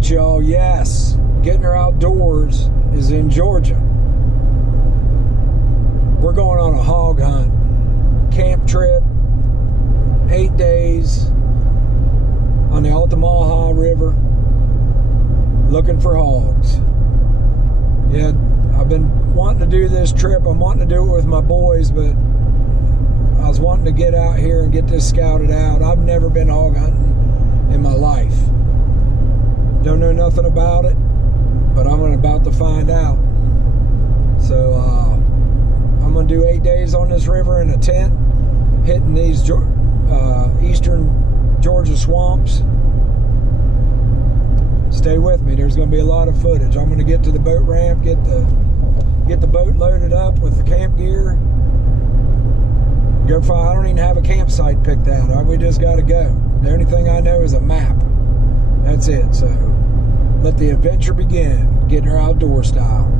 Alright y'all, yes, Gettin'er Outdoors is in Georgia. We're going on a hog hunt, camp trip, 8 days on the Altamaha River, looking for hogs. Yeah, I've been wanting to do this trip. I'm wanting to do it with my boys, but I was wanting to get out here and get this scouted out. I've never been hog hunting in my life. Don't know nothing about it, but I'm about to find out. So I'm gonna do 8 days on this river in a tent, hitting these eastern Georgia swamps. Stay with me. There's gonna be a lot of footage. I'm gonna get to the boat ramp, get the boat loaded up with the camp gear. Go find. I don't even have a campsite picked out. We just gotta go. The only thing I know is a map. That's it. So let the adventure begin. Gettin'er outdoor style.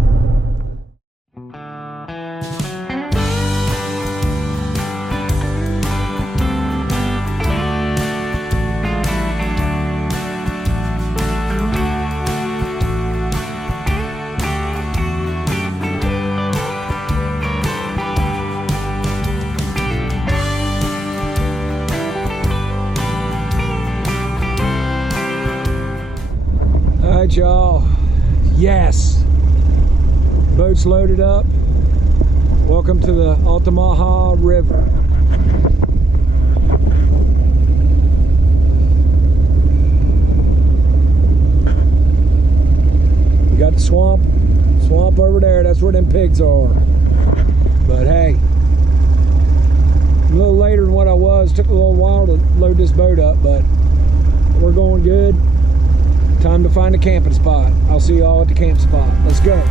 Alright y'all, yes, boat's loaded up. Welcome to the Altamaha River. We got the swamp over there. That's where them pigs are. But hey, a little later than what I was. Took a little while to load this boat up, but we're going good. Time to find a camping spot. I'll see y'all at the camp spot. Let's go.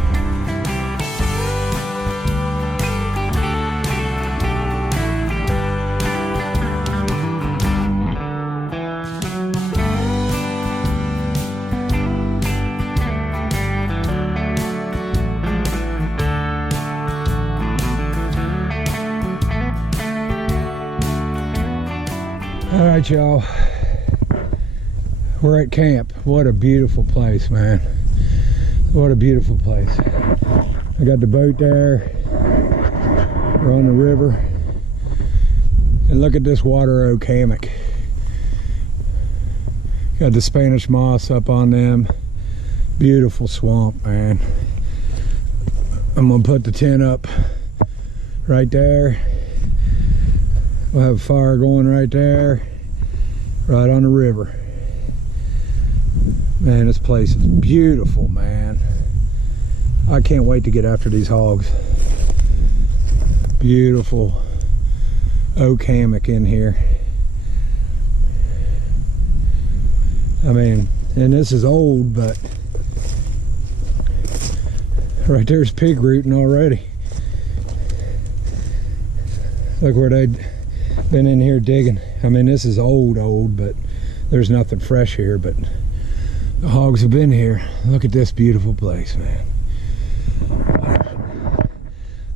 All right, y'all. We're at camp. What a beautiful place, man. What a beautiful place. I got the boat there. We're on the river. And look at this water oak hammock. Got the Spanish moss up on them. Beautiful swamp, man. I'm gonna put the tent up right there. We'll have a fire going right there, right on the river. Man, this place is beautiful, man. I can't wait to get after these hogs. Beautiful oak hammock in here. I mean, and this is old, but right there's pig rooting already. Look where they'd been in here digging. I mean, this is old, but there's nothing fresh here, but the hogs have been here. Look at this beautiful place, man.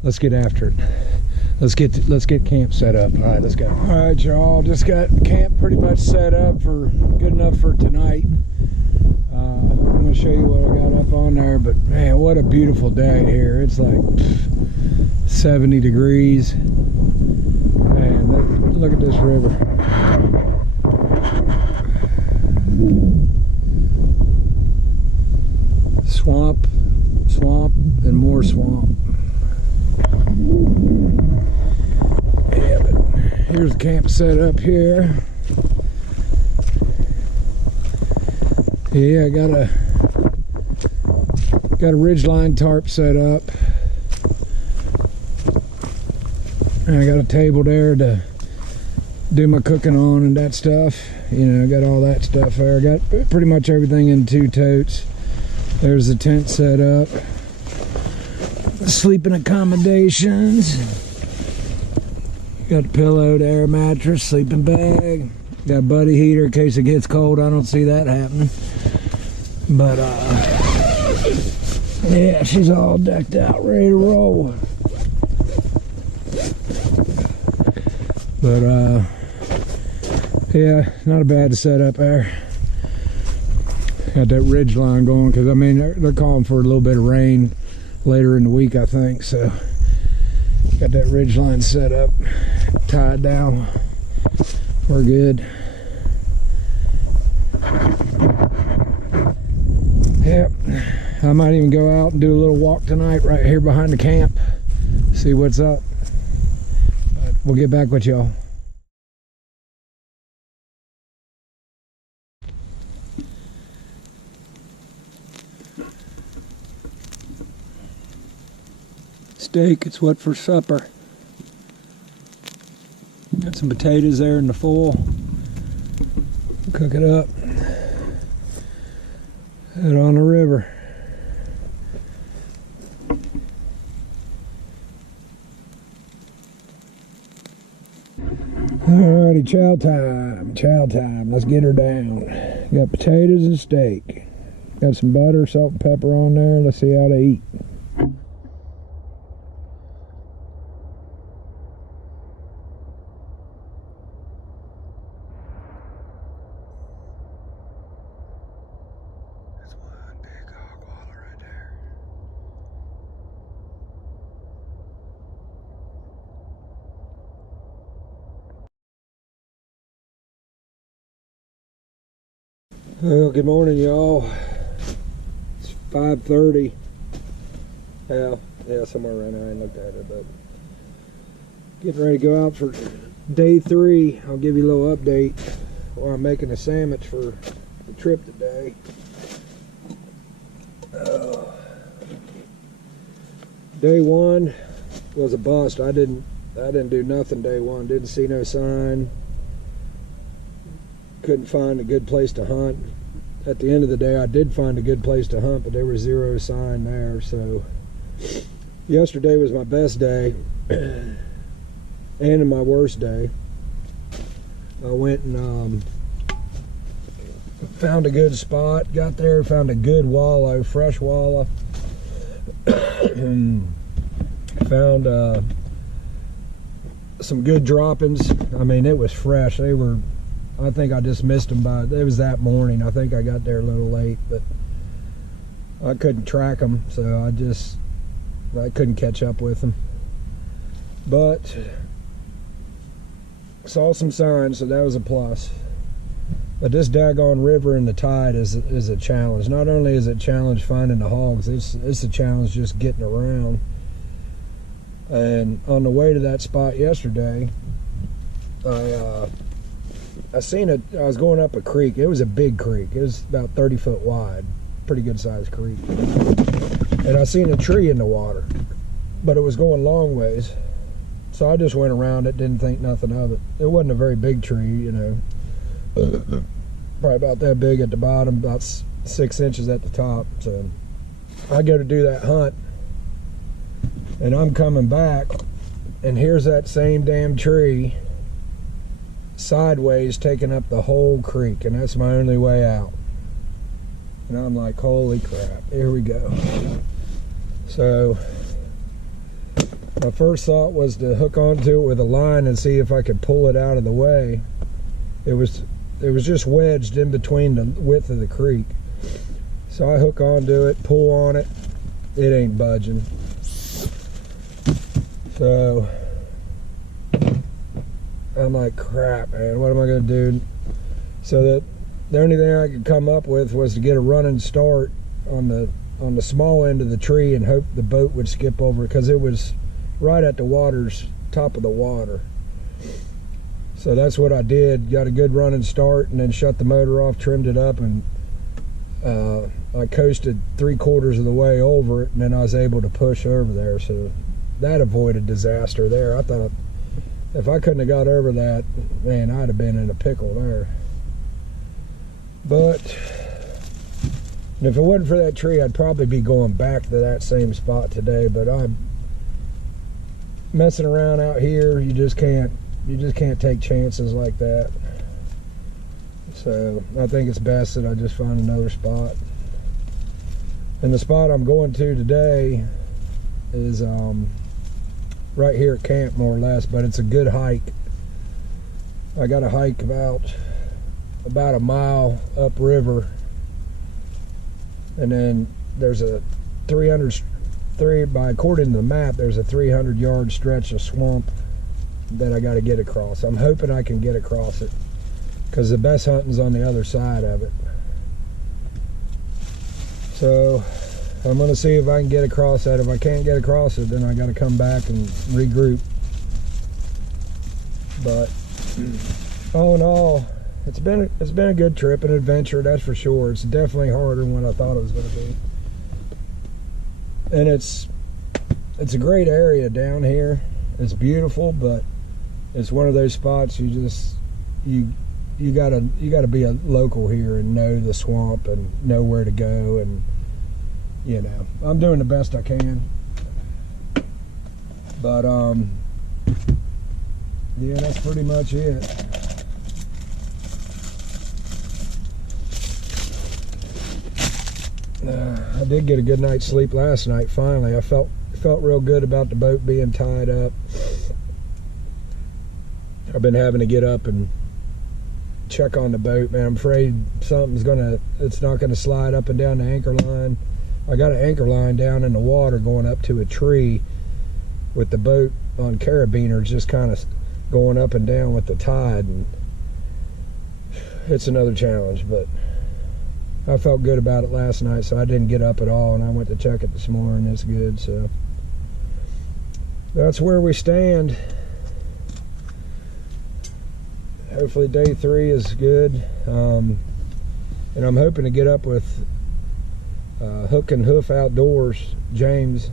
Let's get after it. Let's get camp set up. All right, let's go. All right, y'all, just got camp pretty much set up for good enough for tonight. I'm gonna show you what I got up on there, but man, what a beautiful day here. It's like 70 degrees. Man, look at this river. Swamp, and more swamp. Yeah, but here's the camp set up here. Yeah, I got a ridgeline tarp set up. And I got a table there to do my cooking on and that stuff. You know, I got all that stuff there. I got pretty much everything in 2 totes. There's the tent set up. Sleeping accommodations. Got a pillow there, mattress, sleeping bag. Got a buddy heater in case it gets cold. I don't see that happening. But yeah, she's all decked out, ready to roll. But yeah, not a bad setup there. Got that ridge line going, because I mean they're calling for a little bit of rain later in the week, I think. So got that ridge line set up, tied down. We're good. Yep. I might even go out and do a little walk tonight right here behind the camp. See what's up. But we'll get back with y'all. Steak, it's what for supper. Got some potatoes there in the foil. Cook it up. Head on the river. Alrighty, chow time. Chow time. Let's get her down. Got potatoes and steak. Got some butter, salt, and pepper on there. Let's see how they eat. Well, good morning, y'all. It's 5:30. Yeah, somewhere around there. I ain't looked at it, but getting ready to go out for day 3. I'll give you a little update while I'm making a sandwich for the trip today. Day 1 was a bust. I didn't do nothing day 1. Didn't see no sign. Couldn't find a good place to hunt. At the end of the day, I did find a good place to hunt, but there was 0 sign there. So yesterday was my best day and my worst day. I went and found a good spot. Got there, found a good wallow, fresh wallow. Found some good droppings. I mean, it was fresh. They were, I think I just missed them by, it was that morning. I think I got there a little late, but I couldn't track them, so I couldn't catch up with them. But saw some signs, so that was a plus. But this daggone river and the tide is a challenge. Not only is it a challenge finding the hogs, it's a challenge just getting around. And on the way to that spot yesterday, I seen it. I was going up a creek. It was a big creek. It was about 30 foot wide. Pretty good sized creek. And I seen a tree in the water, but it was going long ways. So I just went around it, didn't think nothing of it. It wasn't a very big tree, you know. Probably about that big at the bottom, about 6 inches at the top. So I go to do that hunt, and I'm coming back, and here's that same damn tree sideways taking up the whole creek, and that's my only way out. And I'm like, holy crap, here we go. So my first thought was to hook onto it with a line and see if I could pull it out of the way. It was just wedged in between the width of the creek. So I hook onto it, pull on it, it ain't budging. So I'm like, crap, man, what am I gonna do? So the only thing I could come up with was to get a running start on the small end of the tree and hope the boat would skip over, because it was right at the water's top of the water. So that's what I did. Got a good running start and then shut the motor off, trimmed it up, and I coasted 3/4 of the way over it, and then I was able to push over there. So that avoided disaster there. I thought if I couldn't have got over that, man, I'd have been in a pickle there. But if it wasn't for that tree, I'd probably be going back to that same spot today. But I'm messing around out here. You just can't take chances like that. So I think it's best that I just find another spot. And the spot I'm going to today is right here at camp, more or less, but it's a good hike. I got to hike about a mile upriver And then there's a 303, by according to the map, there's a 300-yard stretch of swamp that I got to get across. I'm hoping I can get across it, because the best hunting's on the other side of it. So I'm going to see if I can get across that. If I can't get across it, then I got to come back and regroup. But all in all, it's been a good trip, an adventure, that's for sure. It's definitely harder than what I thought it was going to be. And it's a great area down here. It's beautiful, but it's one of those spots you gotta be a local here and know the swamp and know where to go, and you know, I'm doing the best I can. But yeah, that's pretty much it. I did get a good night's sleep last night. Finally, I felt real good about the boat being tied up. I've been having to get up and check on the boat, man. I'm afraid it's not gonna slide up and down the anchor line. I got an anchor line down in the water going up to a tree, with the boat on carabiners just kind of going up and down with the tide, and it's another challenge. But I felt good about it last night, so I didn't get up at all, and I went to check it this morning. It's good. So that's where we stand. Hopefully day 3 is good, and I'm hoping to get up with Hook and Hoof Outdoors, James.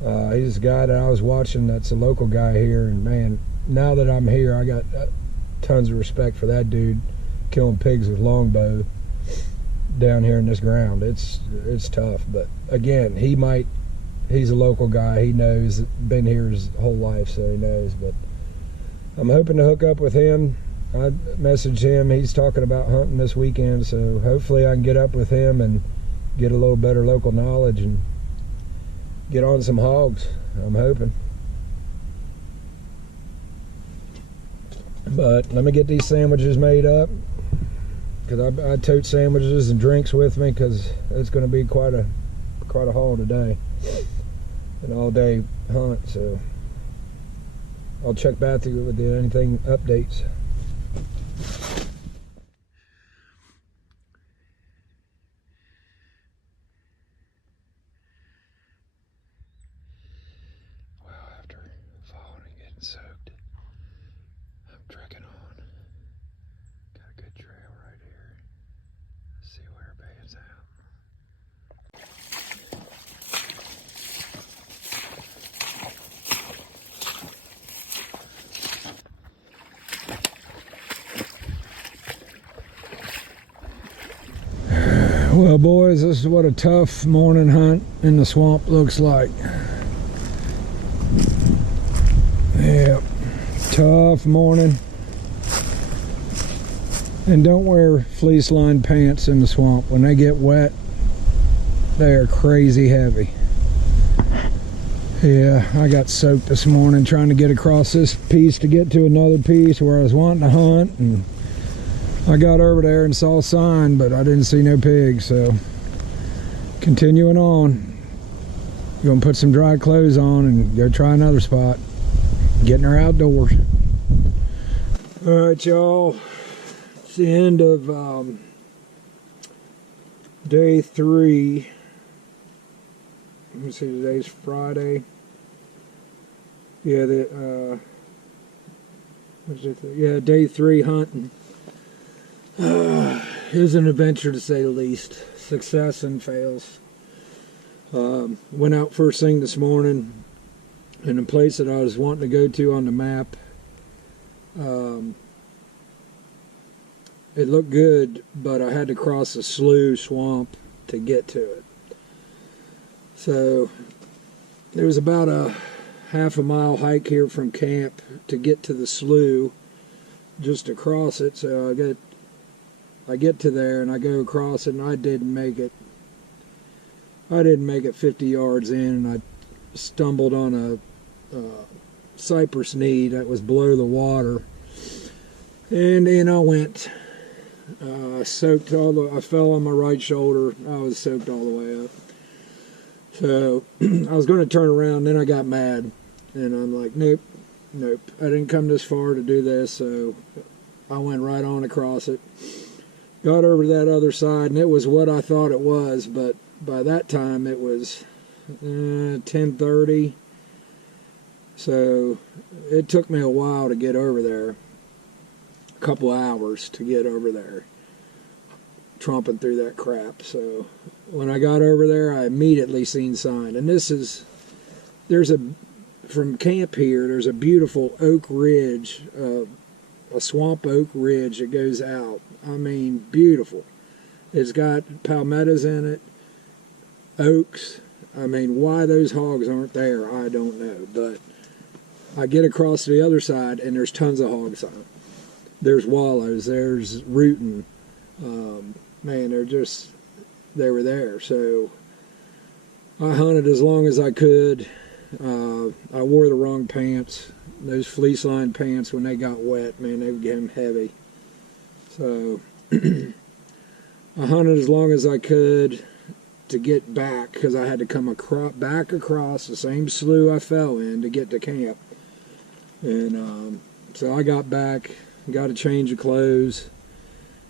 He's the guy that I was watching, that's a local guy here, and man, now that I'm here, I got tons of respect for that dude, killing pigs with longbow down here in this ground. It's tough, but again, he's a local guy. He knows, been here his whole life, so he knows. But I'm hoping to hook up with him. I messaged him. He's talking about hunting this weekend, so hopefully I can get up with him and get a little better local knowledge and get on some hogs. I'm hoping. But let me get these sandwiches made up, because I tote sandwiches and drinks with me, because it's going to be quite a haul today, an all-day hunt. So I'll check back with anything updates. Well, after falling and getting soaked, I'm trekking on. Got a good trail right here. Let's see where it pans out. Well, boys, this is what a tough morning hunt in the swamp looks like. Yeah, tough morning. And don't wear fleece-lined pants in the swamp. When they get wet, they are crazy heavy. Yeah, I got soaked this morning trying to get across this piece to get to another piece where I was wanting to hunt, and I got over there and saw a sign, but I didn't see no pigs. So continuing on, gonna put some dry clothes on and go try another spot. Gettin'er outdoors. All right, y'all, it's the end of day 3. Let me see, today's Friday. Yeah, day 3 hunting. It was an adventure, to say the least. Success and fails. Went out first thing this morning in a place that I was wanting to go to on the map. It looked good, but I had to cross a slough swamp to get to it. So there was about a half a mile hike here from camp to get to the slough, just to cross it. So I get to there and I go across it, and I didn't make it 50 yards in, and I stumbled on a cypress knee that was below the water, and then I went Soaked I fell on my right shoulder. I was soaked all the way up. So I was going to turn around, then I got mad. And I'm like, nope. I didn't come this far to do this, so I went right on across it. Got over that other side, and it was what I thought it was, but by that time it was 10:30. So it took me a while to get over there. A couple hours to get over there, tromping through that crap. So when I got over there, I immediately seen sign. And from camp here, there's a beautiful oak ridge, a swamp oak ridge that goes out. I mean, beautiful. It's got palmettos in it, oaks. I mean, why those hogs aren't there, I don't know. But I get across to the other side, and there's tons of hogs on it. There's wallows, there's rootin'. Man, they were there. So I hunted as long as I could. I wore the wrong pants. Those fleece-lined pants, when they got wet, man, they became heavy. So I hunted as long as I could to get back, because I had to come back across the same slough I fell in to get to camp. And so I got back, got a change of clothes,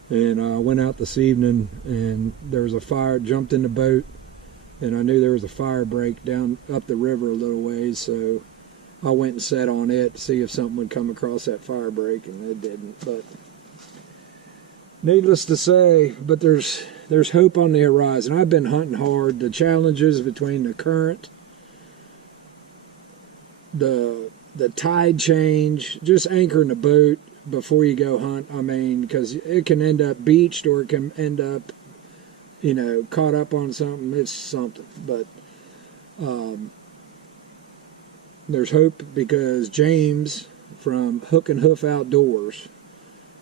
and I went out this evening, and there was a fire, jumped in the boat, and I knew there was a fire break down up the river a little ways, so I went and sat on it to see if something would come across that fire break, and it didn't. But needless to say, but there's hope on the horizon. I've been hunting hard. The challenges between the current, the tide change, just anchoring the boat before you go hunt. I mean, because it can end up beached, or it can end up, caught up on something. It's something. But there's hope, because James from Hook and Hoof Outdoors,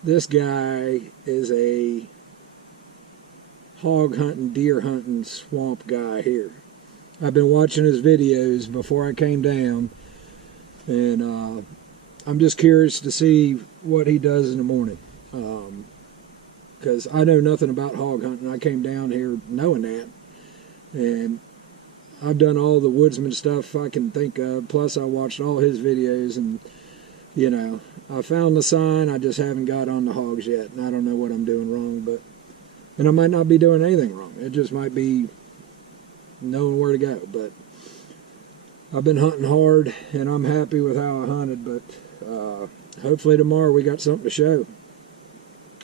this guy is a hog hunting, deer hunting, swamp guy here. I've been watching his videos before I came down, and I'm just curious to see what he does in the morning, because I know nothing about hog hunting. I came down here knowing that, and I've done all the woodsman stuff I can think of, plus I watched all his videos, and I found the sign. I just haven't got on the hogs yet, and I don't know what I'm doing wrong, and I might not be doing anything wrong. It just might be knowing where to go. But I've been hunting hard, and I'm happy with how I hunted, but hopefully tomorrow we got something to show.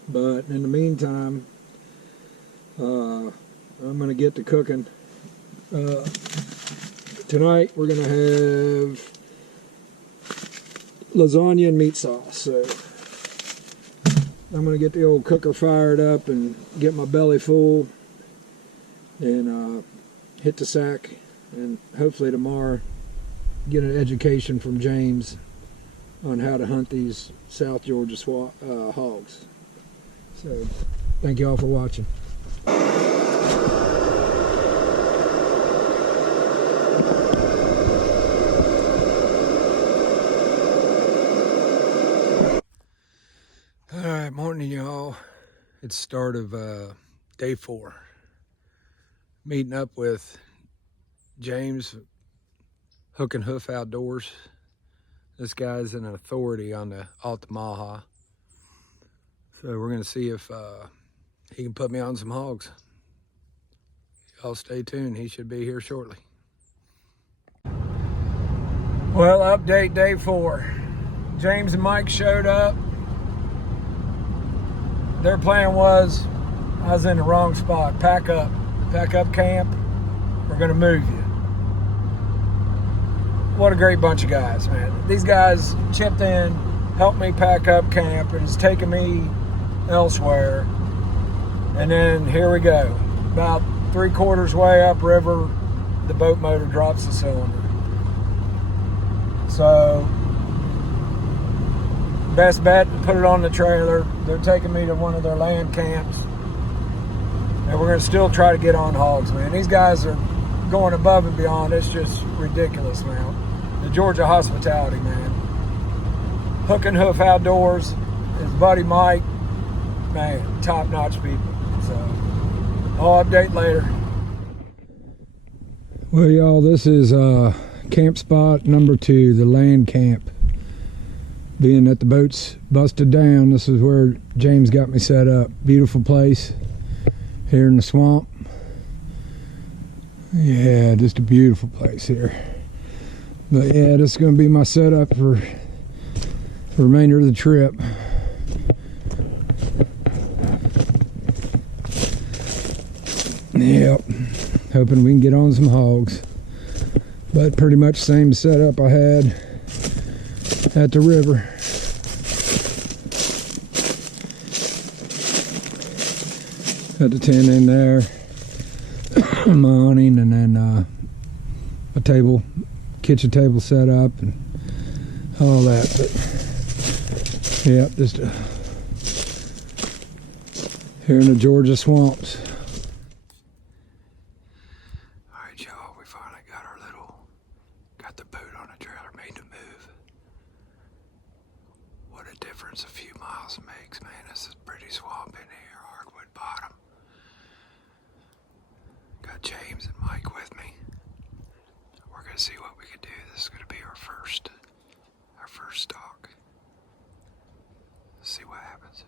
But in the meantime, I'm going to get to cooking. Tonight we're going to have lasagna and meat sauce. So I'm going to get the old cooker fired up and get my belly full, and hit the sack, and hopefully tomorrow get an education from James on how to hunt these South Georgia hogs. So thank you all for watching. Alright, morning y'all. It's the start of day 4. Meeting up with James, Hook and Hoof Outdoors. This guy's an authority on the Altamaha. So we're going to see if he can put me on some hogs. Y'all stay tuned. He should be here shortly. Well, update day 4. James and Mike showed up. Their plan was, I was in the wrong spot. Pack up camp. We're going to move you. What a great bunch of guys, man. These guys chipped in, helped me pack up camp, and it's taken me elsewhere. And then here we go. About 3/4 way upriver, the boat motor drops the cylinder. So, best bet to put it on the trailer. They're taking me to one of their land camps, and we're going to still try to get on hogs, man. These guys are going above and beyond. It's just ridiculous, man. The Georgia hospitality, man. Hook and Hoof Outdoors, his buddy Mike, man, top-notch people. So I'll update later. Well, y'all, this is camp spot number 2, the land camp. Being that the boat's busted down, this is where James got me set up. Beautiful place here in the swamp. Yeah, just a beautiful place here. But yeah, this is going to be my setup for the remainder of the trip. Yep, hoping we can get on some hogs. But pretty much same setup I had at the river. Got the tent in there, my awning, and then a table, kitchen table set up, and all that. But yeah, just here in the Georgia swamps. All right, y'all, we finally got the boat on a trailer, made the move. What a difference a few miles makes, man. This is pretty swamp in here, hardwood bottom. Got James and Mike with me. We're gonna see what we can do. This is gonna be our first stock. Let's see what happens.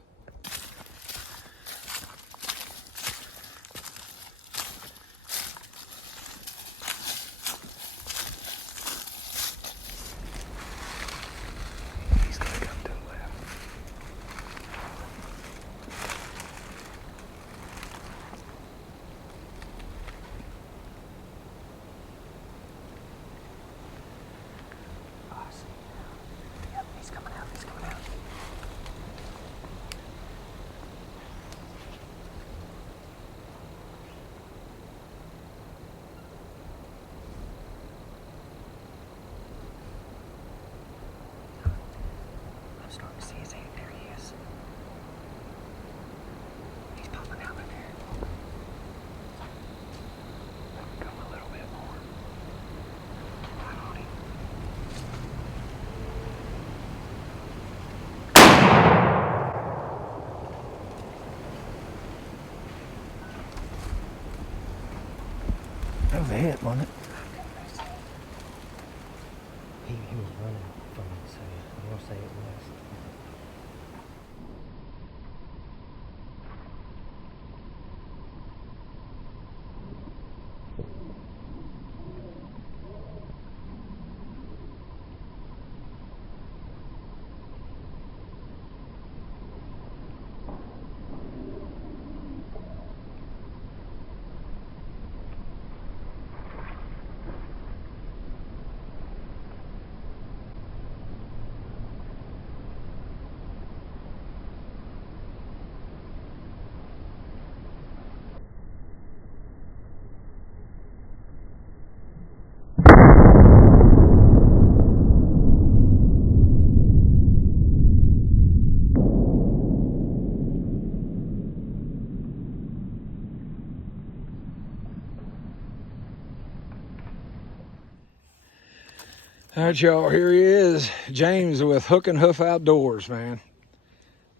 He's gonna come to the left. I see. Yep, he's coming out. He's coming out. I'm starting to see his hand. There he is. He's popping out in there. Come a little bit more. Right on him. That was a hit, wasn't it? He was running from me, so I'm gonna say it was. All right, y'all, here he is, James with Hook and Hoof Outdoors, man.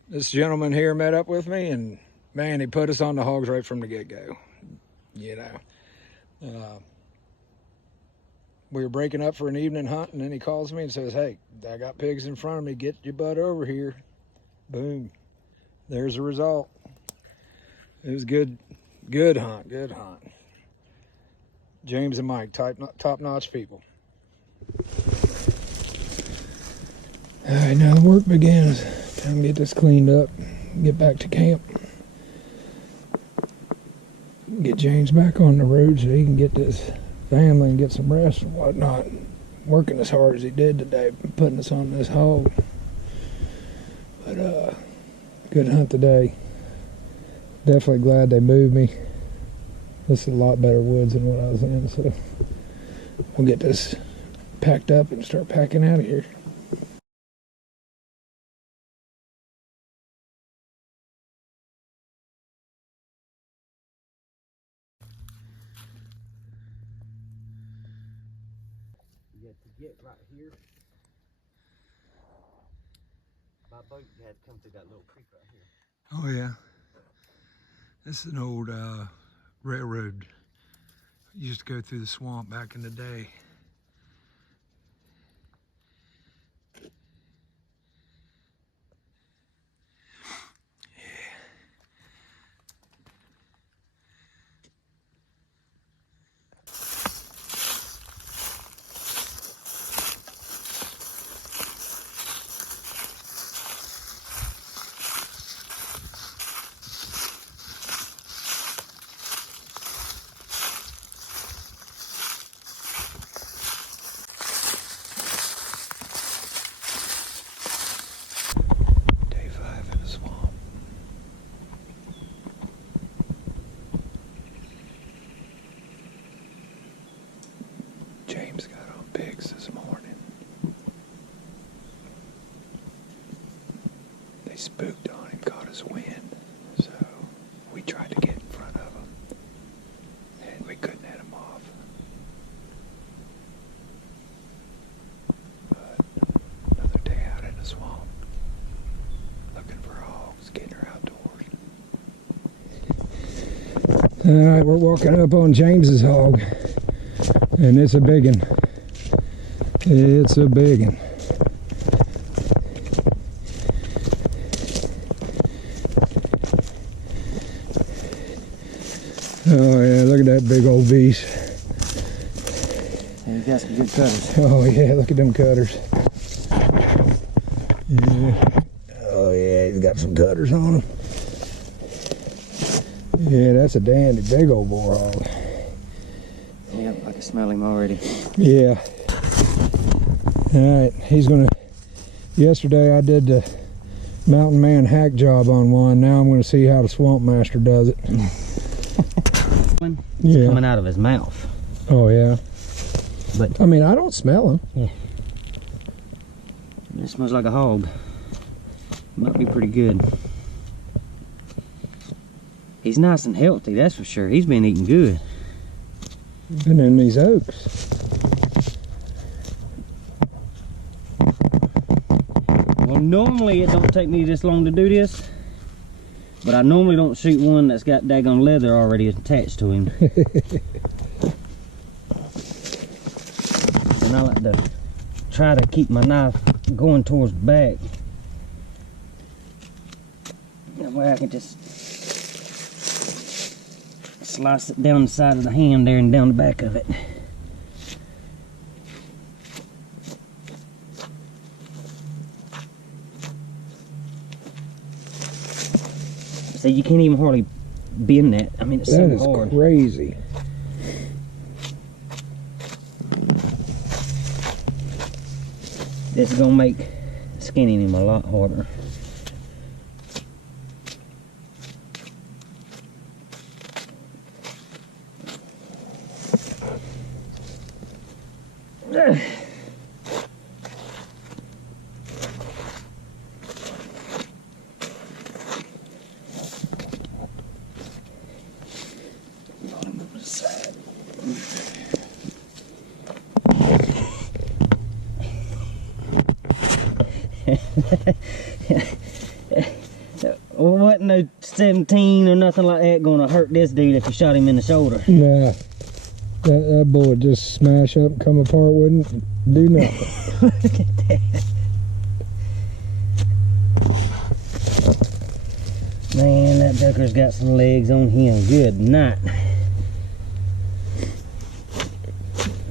This gentleman here met up with me, and man, he put us on the hogs right from the get-go. You know, we were breaking up for an evening hunt, and then he calls me and says, "Hey, I got pigs in front of me. Get your butt over here." Boom. There's the result. It was good hunt, good hunt. James and Mike, top-notch people. All right, now the work begins. Time to get this cleaned up, get back to camp. Get James back on the road so he can get this family and get some rest and whatnot. Working as hard as he did today, putting us on this hog. But good hunt today. Definitely glad they moved me. This is a lot better woods than what I was in, so we'll get this packed up and start packing out of here. You had to get right here. By boat, you had to come through that little creek right here. Oh yeah. This is an old railroad. Used to go through the swamp back in the day. Day 5 in the swamp. James got on pigs this morning. They spooked on him, caught his wind, so we tried to get in front of him, and we couldn't head him off. But another day out in the swamp, looking for hogs, Gettin'er outdoors. All right, we're walking up on James's hog, and it's a big one. It's a big one. Oh yeah, look at that big old beast. Yeah, he's got some good cutters. Oh yeah, look at them cutters. Yeah. Oh yeah, he's got some cutters on him. Yeah, that's a dandy big old boar hog. Yep, I can smell him already. Yeah. All right, he's gonna. Yesterday I did the mountain man hack job on one. Now I'm gonna see how the swamp master does it. It's Yeah. coming out of his mouth. Oh yeah. But I mean, I don't smell him. yeah, it smells like a hog. Might be pretty good. He's nice and healthy, that's for sure. He's been eating good. Been in these oaks. Well, normally it don't take me this long to do this, but I normally don't shoot one that's got daggone leather already attached to him. And I like to try to keep my knife going towards the back. That way I can just slice it down the side of the hand there and down the back of it. So you can't even hardly bend that. I mean, it's That so hard. is crazy. This is gonna make skinning him a lot harder. Well, wasn't no 17 or nothing like that gonna hurt this dude if you shot him in the shoulder. Nah. That bullet just smash up and come apart, wouldn't do nothing. Look at that. Man, that ducker's got some legs on him. Good night.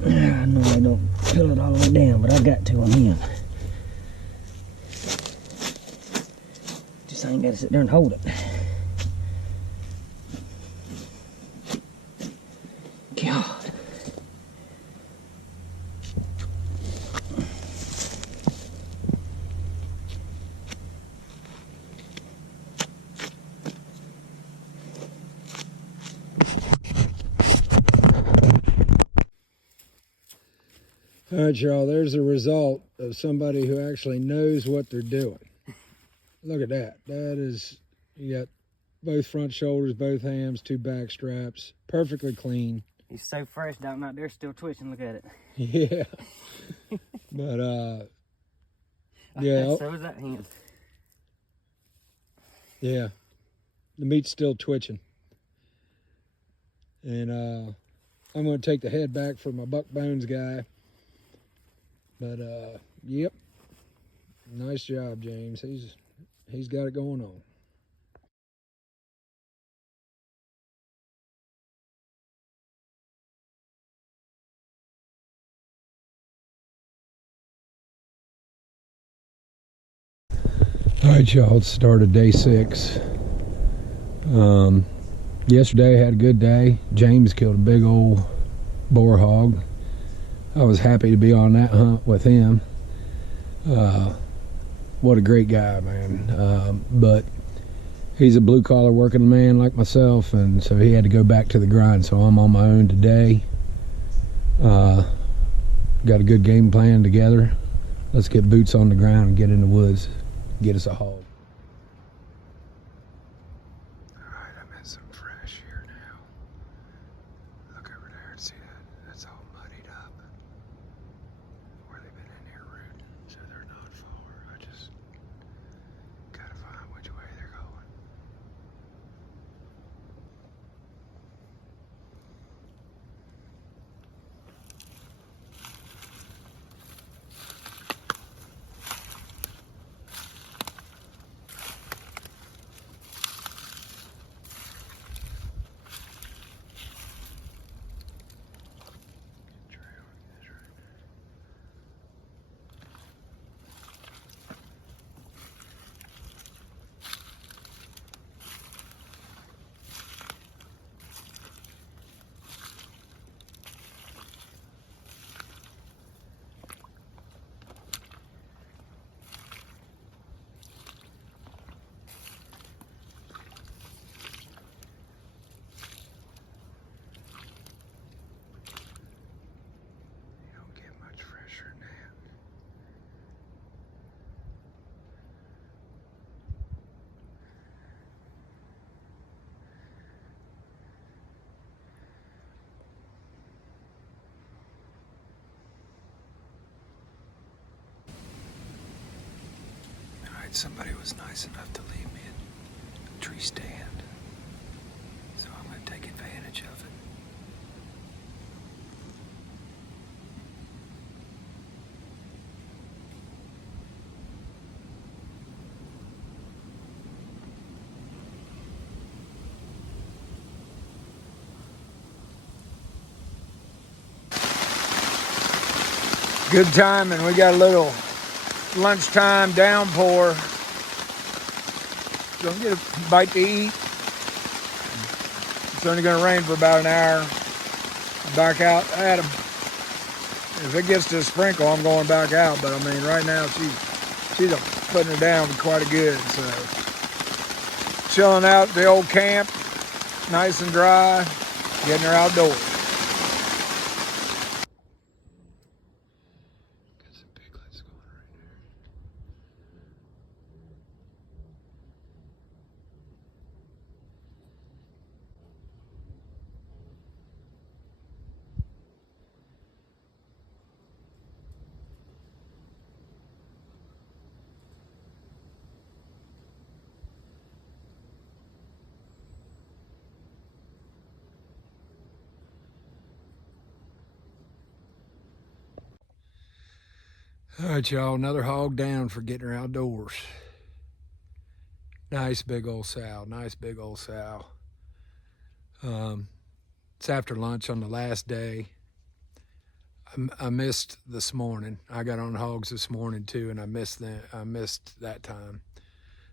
I know I don't pull it all the way down, but I got to on him. Just ain't gotta sit there and hold it. God. All right, y'all, there's the result of somebody who actually knows what they're doing. Look at that. That is, you got both front shoulders, both hams, 2 back straps, perfectly clean. He's so fresh down out there, still twitching. Look at it. Yeah. But, yeah. So is that hand. Yeah. The meat's still twitching. And I'm going to take the head back for my buck bones guy. But yep, nice job, James. He's got it going on. All right, y'all, it's started day 6. Yesterday I had a good day. James killed a big old boar hog. I was happy to be on that hunt with him. What a great guy, man. But he's a blue collar working man like myself, and so he had to go back to the grind. So I'm on my own today. Got a good game plan together. Let's get boots on the ground and get in the woods. Get us a hog. Alright, I'm in some fresh here now. Look over there and see that? That's all muddied up. Where they've been in here rooting, so they're not far. I just gotta find which way they're going. Somebody was nice enough to leave me a tree stand, so I'm going to take advantage of it. Good timing. We got a little lunchtime downpour. Gonna get a bite to eat. It's only gonna rain for about an hour. Back out. If it gets to a sprinkle, I'm going back out. But I mean, right now she's putting it down quite a good. So chilling out at the old camp, nice and dry, getting her outdoors. All right, y'all, another hog down for getting her outdoors. Nice big old sow, nice big old sow. It's after lunch on the last day. I missed this morning. I got on hogs this morning too, and I missed that time.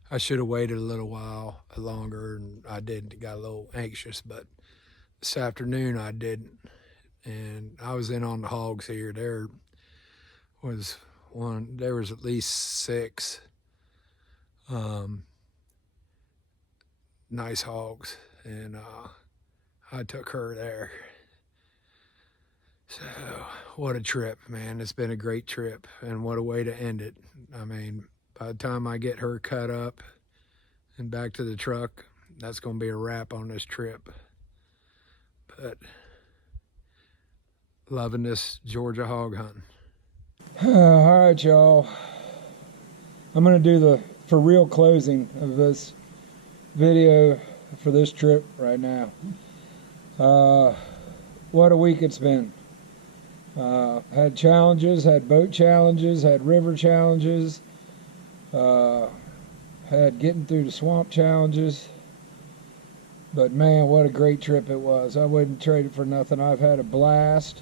I should have waited a little while longer, and I didn't. Got a little anxious, but this afternoon I didn't. And I was in on the hogs here. There was at least 6 nice hogs, and I took her there. So what a trip, man. It's been a great trip, and what a way to end it. I mean, by the time I get her cut up and back to the truck, that's going to be a wrap on this trip. But loving this Georgia hog hunting. All right, y'all. I'm going to do the for real closing of this video for this trip right now. What a week it's been. Had challenges, had boat challenges, had river challenges, had getting through the swamp challenges. But man, what a great trip it was. I wouldn't trade it for nothing. I've had a blast.